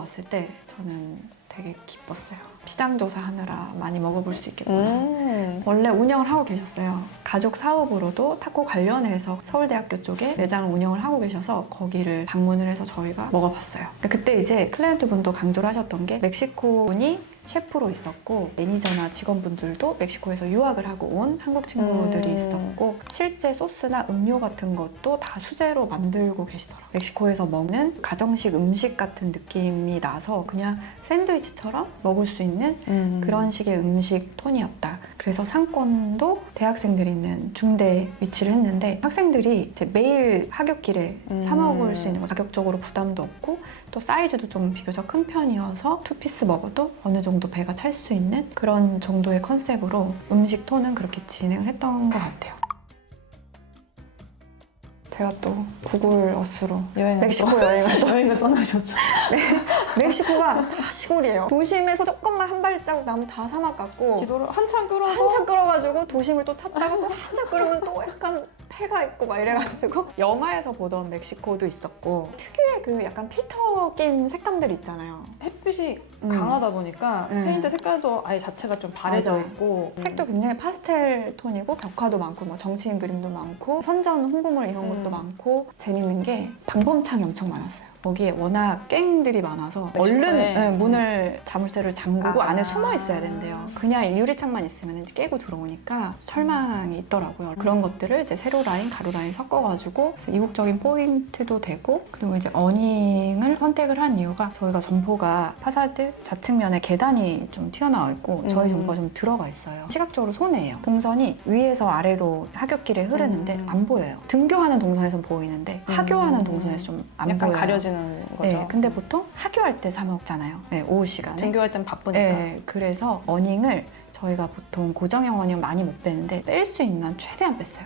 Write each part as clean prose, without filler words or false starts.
왔을 때 저는 되게 기뻤어요. 시장 조사하느라 많이 먹어볼 수 있겠구나. 원래 운영을 하고 계셨어요. 가족 사업으로도 타코 관련해서 서울대학교 쪽에 매장을 운영을 하고 계셔서 거기를 방문을 해서 저희가 먹어봤어요. 그때 이제 클라이언트 분도 강조를 하셨던 게 멕시코 분이 셰프로 있었고 매니저나 직원분들도 멕시코에서 유학을 하고 온 한국 친구들이 있었고 실제 소스나 음료 같은 것도 다 수제로 만들고 계시더라고요. 멕시코에서 먹는 가정식 음식 같은 느낌이 나서 그냥 샌드위치처럼 먹을 수 있는 그런 식의 음식 톤이었다. 그래서 상권도 대학생들이 있는 중대에 위치를 했는데 학생들이 이제 매일 하굣길에 사 먹을 수 있는 거 가격적으로 부담도 없고 또 사이즈도 좀 비교적 큰 편이어서 투피스 먹어도 어느 정도 배가 찰 수 있는 그런 정도의 컨셉으로 음식 톤은 그렇게 진행을 했던 것 같아요. 제가 또 구글 어스로 멕시코 여행을 떠나셨죠. 멕시코가 다 시골이에요. 도심에서 조금만 한 발자국 나면 다 사막 같고 지도를 한참 끌어서 한참 끌어가지고 도심을 또 찾다가 또 한참 끌으면 또 약간 폐가 있고 막 이래가지고 영화에서 보던 멕시코도 있었고 특유의 그 약간 필터 낀 색감들 있잖아요. 햇빛이 강하다 보니까 페인트 색깔도 아예 자체가 좀 바래져 맞아. 있고 색도 굉장히 파스텔 톤이고 벽화도 많고 뭐 정치인 그림도 많고 선전 홍보물 이런 것도 많고 재밌는 게 방범창이 엄청 많았어요. 거기에 워낙 갱들이 많아서 멕시코에? 얼른 문을 자물쇠를 잠그고 안에 숨어 있어야 된대요. 그냥 유리창만 있으면 이제 깨고 들어오니까 철망이 있더라고요. 그런 것들을 이제 세로 라인, 가로 라인 섞어가지고 이국적인 포인트도 되고 그리고 이제 어닝을 선택을 한 이유가 저희가 점포가 파사드 좌측면에 계단이 좀 튀어나와 있고 저희 점포가 좀 들어가 있어요. 시각적으로 손해예요. 동선이 위에서 아래로 하굣길에 흐르는데 안 보여요. 등교하는 동선에선 보이는데 하교하는 동선에서 좀 안 보여요. 약간 가려지는 거죠. 네, 근데 보통 하교할 때 사 먹잖아요. 네, 오후 시간에. 등교할 땐 바쁘니까. 네, 그래서 어닝을 저희가 보통 고정형 어닝 많이 못 빼는데 뺄 수 있는 한 최대한 뺐어요.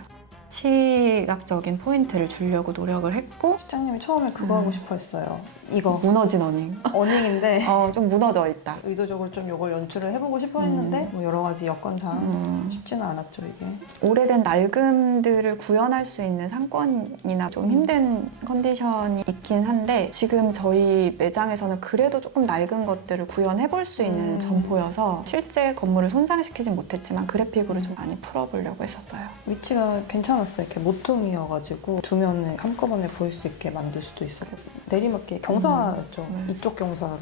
시각적인 포인트를 주려고 노력을 했고 실장님이 처음에 그거 하고 싶어 했어요. 이거 무너진 어닝. 어닝인데 좀 무너져 있다. 의도적으로 좀 이걸 연출을 해보고 싶어 했는데 뭐 여러 가지 여건상 쉽지는 않았죠 이게. 오래된 낡음들을 구현할 수 있는 상권이나 좀 힘든 컨디션이 있긴 한데 지금 저희 매장에서는 그래도 조금 낡은 것들을 구현해 볼 수 있는 점포여서 실제 건물을 손상시키진 못했지만 그래픽으로 좀 많이 풀어보려고 했었어요. 위치가 괜찮았어요. 이렇게 모퉁이여가지고 두 면에 한꺼번에 보일 수 있게 만들 수도 있었고 내리막길 경사였죠. 이쪽 경사로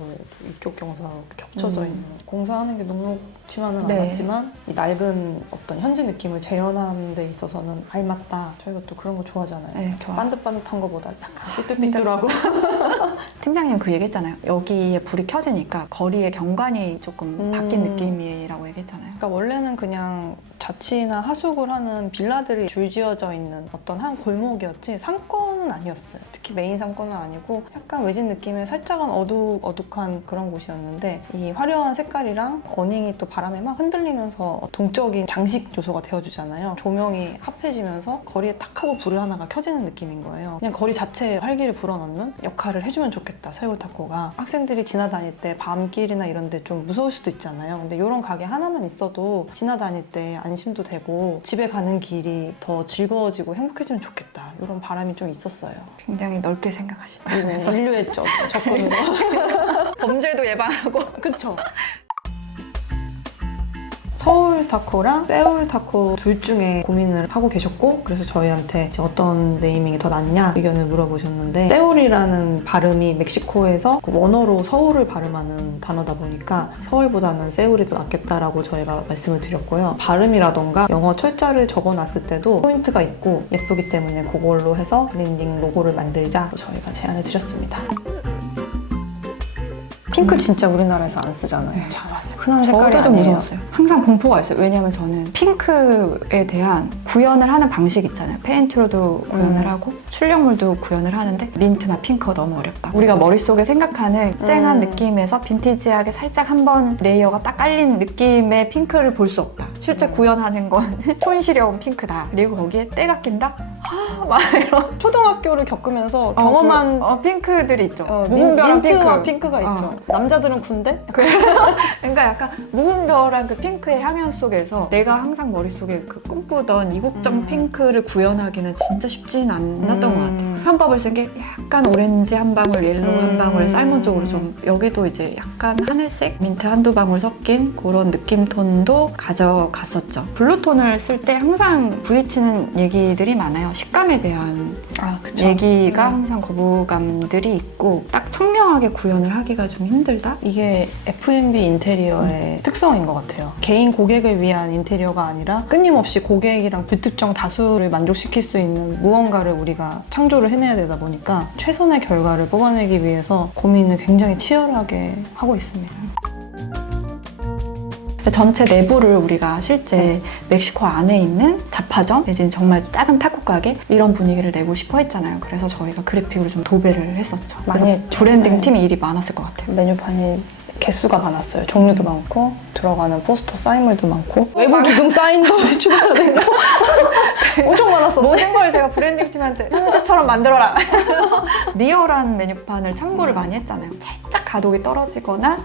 이쪽 경사로 겹쳐져 있는 공사하는 게 녹록지만은 네. 않았지만 이 낡은 어떤 현지 느낌을 재현하는 데 있어서는 알맞다. 저희가 또 그런 거 좋아하잖아요. 네, 좋아. 반듯반듯한 거보다 약간 삐뚤삐뚤하고 팀장님 그 얘기했잖아요. 여기에 불이 켜지니까 거리의 경관이 조금 바뀐 느낌이라고 얘기했잖아요. 그러니까 원래는 그냥 자취나 하숙을 하는 빌라들이 줄지어져 있는 어떤 한 골목이었지 상권은 아니었어요. 특히 메인 상권은 아니고 약간 외진 느낌의 살짝은 어둑어둑한 그런 곳이었는데 이 화려한 색깔이랑 어닝이 또 바람에 막 흔들리면서 동적인 장식 요소가 되어주잖아요. 조명이 합해지면서 거리에 딱 하고 불을 하나가 켜지는 느낌인 거예요. 그냥 거리 자체에 활기를 불어넣는 역할을 해주면 좋겠다, 새우타코가. 학생들이 지나다닐 때 밤길이나 이런 데 좀 무서울 수도 있잖아요. 근데 이런 가게 하나만 있어도 지나다닐 때 안심도 되고 집에 가는 길이 더 즐거워지고 행복해지면 좋겠다. 이런 바람이 좀 있었어요. 굉장히 넓게 생각하시네요. 인류의 접근으로. 범죄도 예방하고. 그쵸? 서울 타코랑 세울 타코 둘 중에 고민을 하고 계셨고 그래서 저희한테 이제 어떤 네이밍이 더 낫냐 의견을 물어보셨는데 세울이라는 발음이 멕시코에서 원어로 서울을 발음하는 단어다 보니까 서울보다는 세울이 더 낫겠다라고 저희가 말씀을 드렸고요. 발음이라던가 영어 철자를 적어놨을 때도 포인트가 있고 예쁘기 때문에 그걸로 해서 브랜딩 로고를 만들자 저희가 제안을 드렸습니다. 핑크 진짜 우리나라에서 안 쓰잖아요. 흔한 색깔이 저도 좀 아니에요. 무서웠어요. 항상 공포가 있어요. 왜냐하면 저는 핑크에 대한 구현을 하는 방식 있잖아요. 페인트로도 구현을 하고 출력물도 구현을 하는데 민트나 핑크가 너무 어렵다. 우리가 머릿속에 생각하는 쨍한 느낌에서 빈티지하게 살짝 한번 레이어가 딱 깔린 느낌의 핑크를 볼 수 없다. 실제 구현하는 건 촌스러운 핑크다. 그리고 거기에 때가 낀다? 막 이런 초등학교를 겪으면서 경험한 핑크들이 있죠. 무분별한 무분별한 핑크가 있죠. 남자들은 군대? 그러니까 약간 무분별한 그 핑크의 향연 속에서 내가 항상 머릿속에 그 꿈꾸던 이국적 핑크를 구현하기는 진짜 쉽지는 않았던 것 같아요. 편법을 쓴 게 약간 오렌지 한 방울, 옐로우 한 방울의 살몬 쪽으로 좀 여기도 이제 약간 하늘색, 민트 한두 방울 섞인 그런 느낌 톤도 가져갔었죠. 블루톤을 쓸 때 항상 부딪히는 얘기들이 많아요. 식감에 대한 그쵸. 얘기가 항상 거부감들이 있고 딱 청명하게 구현을 하기가 좀 힘들다? 이게 F&B 인테리어의 특성인 것 같아요. 개인 고객을 위한 인테리어가 아니라 끊임없이 고객이랑 불특정 다수를 만족시킬 수 있는 무언가를 우리가 창조를 해내야 되다 보니까 최선의 결과를 뽑아내기 위해서 고민을 굉장히 치열하게 하고 있습니다. 전체 내부를 우리가 실제 멕시코 안에 있는 잡화점, 이제 정말 작은 타코 가게 이런 분위기를 내고 싶어 했잖아요. 그래서 저희가 그래픽으로 좀 도배를 했었죠. 많이 그래서 했죠. 브랜딩 네. 팀이 일이 많았을 것 같아요. 메뉴판이 개수가 많았어요. 종류도 많고 들어가는 포스터 사인물도 많고 외부 기둥 사인도 추가가 되고 엄청 많았어. 모든 걸 제가 브랜딩 팀한테 현지처럼 만들어라. 리얼한 메뉴판을 참고를 많이 했잖아요. 살짝 가독이 떨어지거나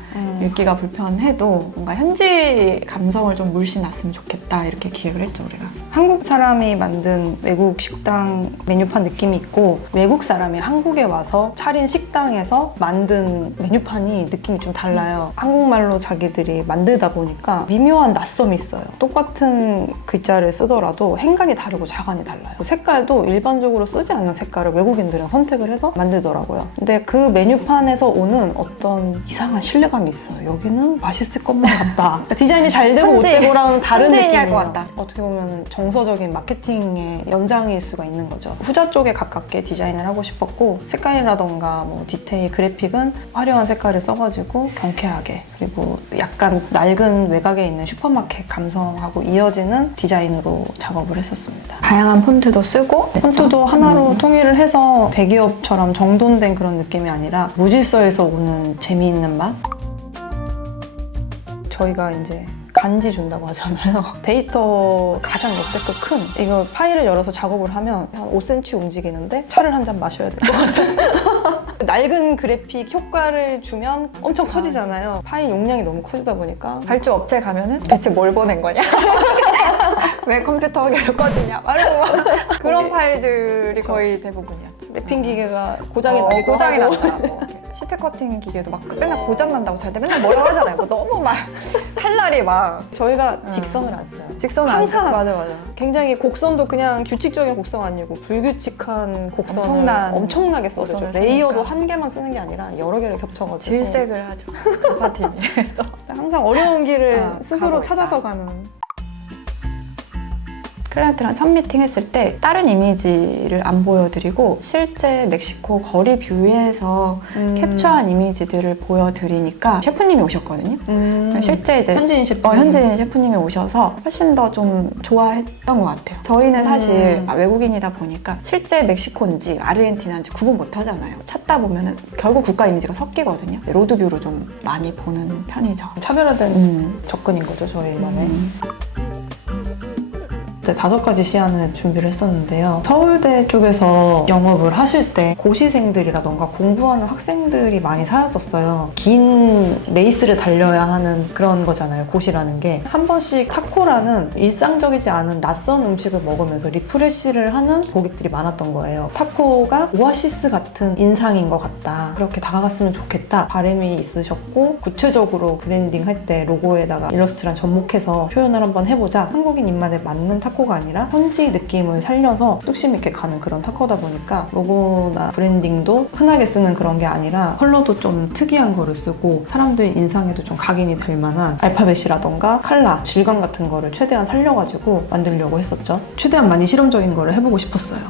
읽기가 불편해도 뭔가 현지 감성을 좀 물씬 났으면 좋겠다 이렇게 기획을 했죠, 우리가. 한국 사람이 만든 외국 식당 메뉴판 느낌이 있고 외국 사람이 한국에 와서 차린 식당에서 만든 메뉴판이 느낌이 좀 달라요. 한국말로 자기들이 만들다 보니까 미묘한 낯섦이 있어요. 똑같은 글자를 쓰더라도 행간이 다르고 자간이 달라요. 색깔도 일반적으로 쓰지 않는 색깔을 외국인들은 선택을 해서 만들더라고요. 근데 그 메뉴판에서 오는 어떤 이상한 신뢰감이 있어요. 여기는 맛있을 것만 같다. 디자인이 잘 되고 못 되고랑은 다른 현지인이 느낌이에요. 할 것 같다. 어떻게 보면 정서적인 마케팅의 연장일 수가 있는 거죠. 후자 쪽에 가깝게 디자인을 하고 싶었고 색깔이라던가 뭐 디테일, 그래픽은 화려한 색깔을 써가지고 경쾌하게 그리고 약간 낡은 외곽에 있는 슈퍼마켓 감성하고 이어지는 디자인으로 작업을 했었습니다. 다양한 폰트도 쓰고 폰트도 하나로 통일을 해서 대기업처럼 정돈된 그런 느낌이 아니라 무질서에서 오는 재미있는 맛? 저희가 이제 간지 준다고 하잖아요. 데이터 가장 역대급 큰 이거 파일을 열어서 작업을 하면 한 5cm 움직이는데 차를 한 잔 마셔야 될 것 같아요. 낡은 그래픽 효과를 주면 엄청 커지잖아요. 파일 용량이 너무 커지다 보니까 발주 업체 가면은 대체 뭘 보낸 거냐? 왜 컴퓨터가 계속 꺼지냐? 말고 그런 파일들이 거의 대부분이었죠. 랩핑 기계가 고장이 나기도 고장이 하고 난다. 뭐. 시트 커팅 기계도 막 맨날 고장 난다고 잘 때 맨날 뭐라고 하잖아요. 뭐 너무 막 칼날이 막 저희가 직선을 안 써요. 직선 안 항상 쓰고. 맞아. 굉장히 곡선도 그냥 규칙적인 곡선 아니고 불규칙한 곡선을 엄청나게 써죠. 곡선을 레이어도 쓰니까. 한 개만 쓰는 게 아니라 여러 개를 겹쳐가지고 질색을 하죠. 잡화팀이. 항상 어려운 길을 가고 스스로 있다. 찾아서 가는. 클라이언트랑 첫 미팅 했을 때 다른 이미지를 안 보여드리고 실제 멕시코 거리 뷰에서 캡처한 이미지들을 보여드리니까 셰프님이 오셨거든요. 실제 이제 현지인 셰프. 현지인 셰프님이 오셔서 훨씬 더 좀 좋아했던 것 같아요. 저희는 사실 외국인이다 보니까 실제 멕시코인지 아르헨티나인지 구분 못 하잖아요. 찾다 보면은 결국 국가 이미지가 섞이거든요. 로드뷰로 좀 많이 보는 편이죠. 차별화된 접근인 거죠, 저희만의. 5가지 시안을 준비를 했었는데요. 서울대 쪽에서 영업을 하실 때 고시생들이라던가 공부하는 학생들이 많이 살았었어요. 긴 레이스를 달려야 하는 그런 거잖아요, 고시라는 게. 한 번씩 타코라는 일상적이지 않은 낯선 음식을 먹으면서 리프레시를 하는 고객들이 많았던 거예요. 타코가 오아시스 같은 인상인 것 같다. 그렇게 다가갔으면 좋겠다. 바람이 있으셨고 구체적으로 브랜딩 할 때 로고에다가 일러스트랑 접목해서 표현을 한번 해보자. 한국인 입맛에 맞는 타코가 아니라 현지 느낌을 살려서 뚝심 있게 가는 그런 타코다 보니까 로고나 브랜딩도 흔하게 쓰는 그런 게 아니라 컬러도 좀 특이한 거를 쓰고 사람들 인상에도 좀 각인이 될 만한 알파벳이라던가 컬러, 질감 같은 거를 최대한 살려가지고 만들려고 했었죠. 최대한 많이 실험적인 거를 해보고 싶었어요.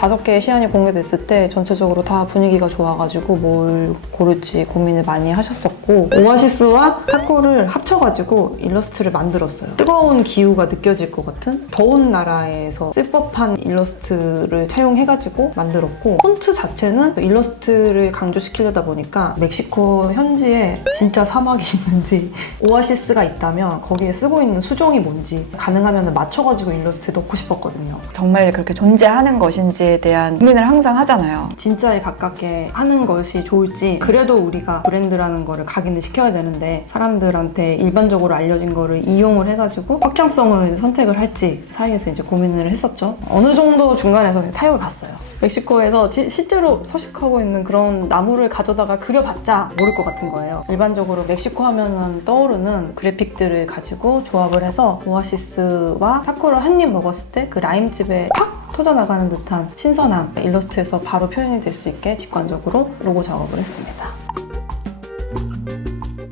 5개의 시안이 공개됐을 때 전체적으로 다 분위기가 좋아가지고 뭘 고를지 고민을 많이 하셨었고 오아시스와 타코를 합쳐가지고 일러스트를 만들었어요. 뜨거운 기후가 느껴질 것 같은 더운 나라에서 쓸 법한 일러스트를 차용해가지고 만들었고 폰트 자체는 일러스트를 강조시키려다 보니까 멕시코 현지에 진짜 사막이 있는지 오아시스가 있다면 거기에 쓰고 있는 수종이 뭔지 가능하면 맞춰가지고 일러스트에 넣고 싶었거든요. 정말 그렇게 존재하는 것인지 가치에 대한 고민을 항상 하잖아요. 진짜에 가깝게 하는 것이 좋을지, 그래도 우리가 브랜드라는 거를 각인을 시켜야 되는데 사람들한테 일반적으로 알려진 거를 이용을 해가지고 확장성을 선택을 할지 사이에서 이제 고민을 했었죠. 어느 정도 중간에서 그냥 타협을 봤어요. 멕시코에서 실제로 서식하고 있는 그런 나무를 가져다가 그려봤자 모를 것 같은 거예요. 일반적으로 멕시코 하면은 떠오르는 그래픽들을 가지고 조합을 해서 오아시스와 타코를 한 입 먹었을 때 그 라임즙에 팍 터져나가는 듯한 신선함, 일러스트에서 바로 표현이 될 수 있게 직관적으로 로고 작업을 했습니다.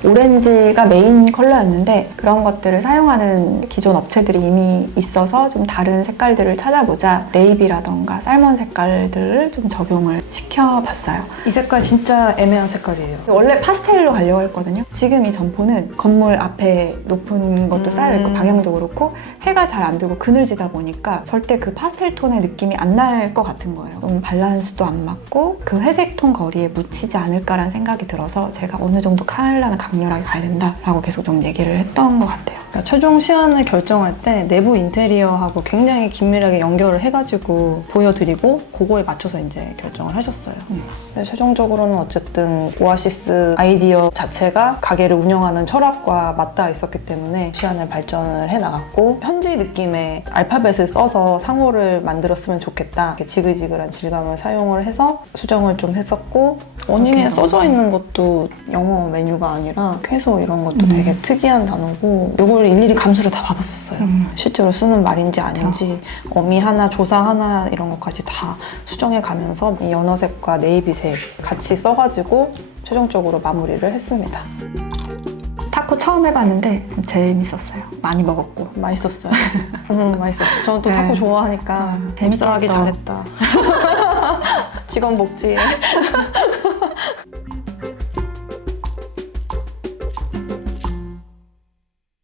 오렌지가 메인 컬러였는데 그런 것들을 사용하는 기존 업체들이 이미 있어서 좀 다른 색깔들을 찾아보자 네이비라던가 살몬 색깔들을 좀 적용을 시켜봤어요. 이 색깔 진짜 애매한 색깔이에요. 원래 파스텔로 가려고 했거든요. 지금 이 점포는 건물 앞에 높은 것도 쌓여 있고 방향도 그렇고 해가 잘 안 들고 그늘지다 보니까 절대 그 파스텔 톤의 느낌이 안 날 것 같은 거예요. 너무 밸런스도 안 맞고 그 회색 톤 거리에 묻히지 않을까라는 생각이 들어서 제가 어느 정도 컬러는 강렬하게 가야 된다라고 계속 좀 얘기를 했던 것 같아요. 그러니까 최종 시안을 결정할 때 내부 인테리어하고 굉장히 긴밀하게 연결을 해가지고 보여드리고 그거에 맞춰서 이제 결정을 하셨어요. 근데 최종적으로는 어쨌든 오아시스 아이디어 자체가 가게를 운영하는 철학과 맞닿아 있었기 때문에 시안을 발전을 해나갔고 현지 느낌의 알파벳을 써서 상호를 만들었으면 좋겠다. 이렇게 지글지글한 질감을 사용을 해서 수정을 좀 했었고 어닝에 써져 있는 것도 영어 메뉴가 아니라 쾌소 이런 것도 되게 특이한 단어고 요걸 일일이 감수를 다 받았었어요. 실제로 쓰는 말인지 아닌지 어미 하나, 조사 하나 이런 것까지 다 수정해 가면서 이 연어색과 네이비색 같이 써가지고 최종적으로 마무리를 했습니다. 타코 처음 해봤는데 좀 재밌었어요. 많이 먹었고. 맛있었어요. 맛있었어요. 저는 또 네. 타코 좋아하니까 재밌게 입사하기 했다. 잘했다. 직원 복지에